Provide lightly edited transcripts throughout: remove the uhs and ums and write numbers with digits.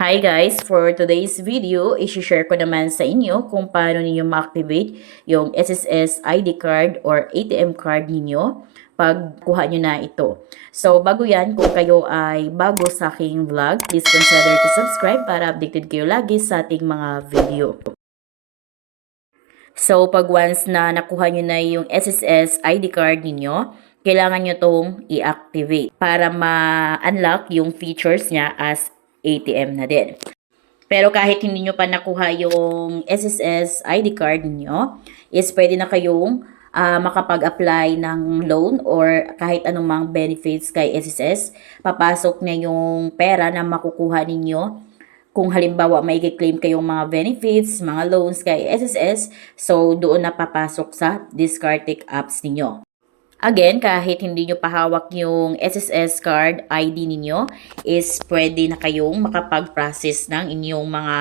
Hi guys! For today's video, isi-share ko naman sa inyo kung paano ninyo ma-activate yung SSS ID card or ATM card ninyo pag kuha nyo na ito. So, bago yan, kung kayo ay bago sa aking vlog, please consider to subscribe para updated kayo lagi sa ating mga video. So, pag once na nakuha nyo na yung SSS ID card ninyo, kailangan nyo tong i-activate para ma-unlock yung features niya as ATM na din. Pero kahit hindi nyo pa nakuha yung SSS ID card niyo, is pwede na kayong makapag-apply ng loan or kahit anumang benefits kay SSS. Papasok na yung pera na makukuha ninyo. Kung halimbawa may i-claim kayong mga benefits, mga loans kay SSS, so doon na papasok sa Discartec apps ninyo. Again, kahit hindi nyo pahawak yung SSS card ID ninyo, is pwede na kayong makapag-process ng inyong mga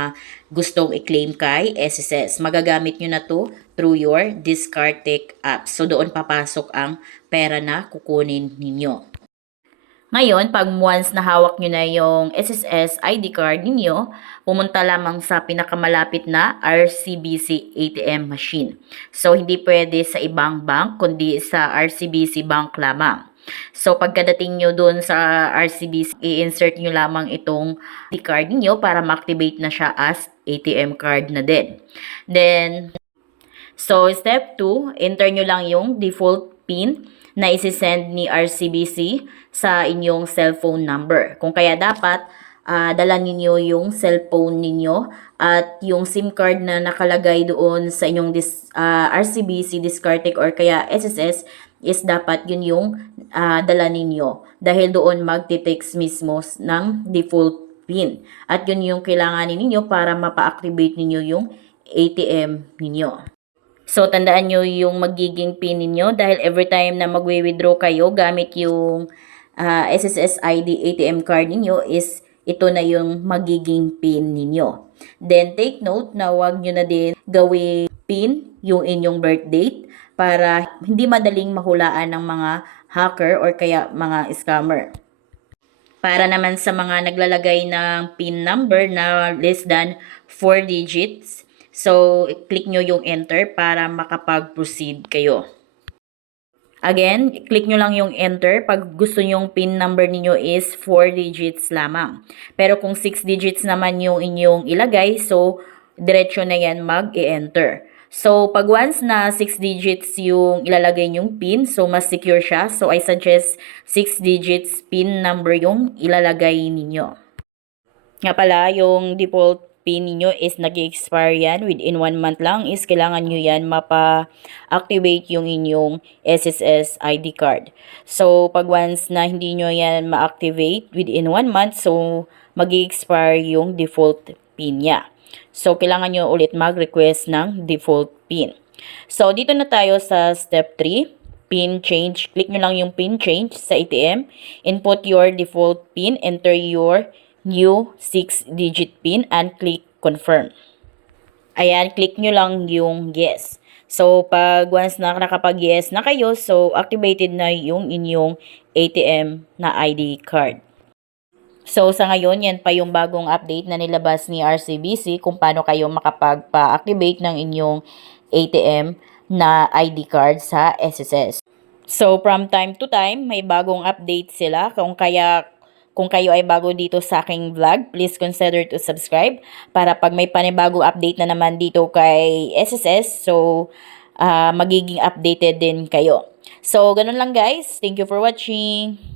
gustong i-claim kay SSS. Magagamit nyo na to through your Discartec app. So, doon papasok ang pera na kukunin ninyo. Ngayon, pag once na hawak nyo na yung SSS ID card ninyo, pumunta lamang sa pinakamalapit na RCBC ATM machine. So, hindi pwede sa ibang bank, kundi sa RCBC bank lamang. So, pagkadating nyo dun sa RCBC, i-insert nyo lamang itong ID card ninyo para ma-activate na siya as ATM card na din. Then, so, step 2, enter nyo lang yung default PIN na isi-send ni RCBC sa inyong cellphone number. Kung kaya dapat, dala ninyo yung cellphone ninyo at yung SIM card na nakalagay doon sa inyong RCBC, Discartec or kaya SSS is dapat yun yung dala ninyo. Dahil doon magti-text mismo ng default PIN. At yun yung kailangan ninyo para mapa-activate ninyo yung ATM ninyo. So, tandaan nyo yung magiging PIN ninyo dahil every time na magwi-withdraw kayo gamit yung SSS ID ATM card ninyo is ito na yung magiging PIN ninyo. Then, take note na huwag nyo na din gawing PIN yung inyong birth date para hindi madaling mahulaan ng mga hacker or kaya mga scammer. Para naman sa mga naglalagay ng PIN number na less than 4 digits, so click nyo yung enter para makapag-proceed kayo. Again, click nyo lang yung enter pag gusto nyong PIN number niyo is 4 digits lamang. Pero kung 6 digits naman yung inyong ilagay, so diretso na yan mag-i-enter. So, pag once na 6 digits yung ilalagay nyong PIN, so mas secure siya. So, I suggest 6 digits PIN number yung ilalagay ninyo. Nga pala, yung default PIN ninyo is nag-expire yan. Within 1 month lang is kailangan nyo yan mapa-activate yung inyong SSS ID card. So, pag once na hindi nyo yan ma-activate within 1 month, so mag-expire yung default PIN niya. So, kailangan nyo ulit mag-request ng default PIN. So, dito na tayo sa step 3. PIN change. Click nyo lang yung PIN change sa ATM. Input your default PIN. Enter your new 6-digit PIN and click confirm. Ayan, click nyo lang yung yes. So, pag once na nakapag-yes na kayo, so activated na yung inyong ATM na ID card. So, sa ngayon, yan pa yung bagong update na nilabas ni RCBC kung paano kayo makapagpa-activate ng inyong ATM na ID card sa SSS. So, from time to time, may bagong update sila. Kung kayo ay bago dito sa aking vlog, please consider to subscribe para pag may panibagong update na naman dito kay SSS, so magiging updated din kayo. So, ganun lang guys. Thank you for watching.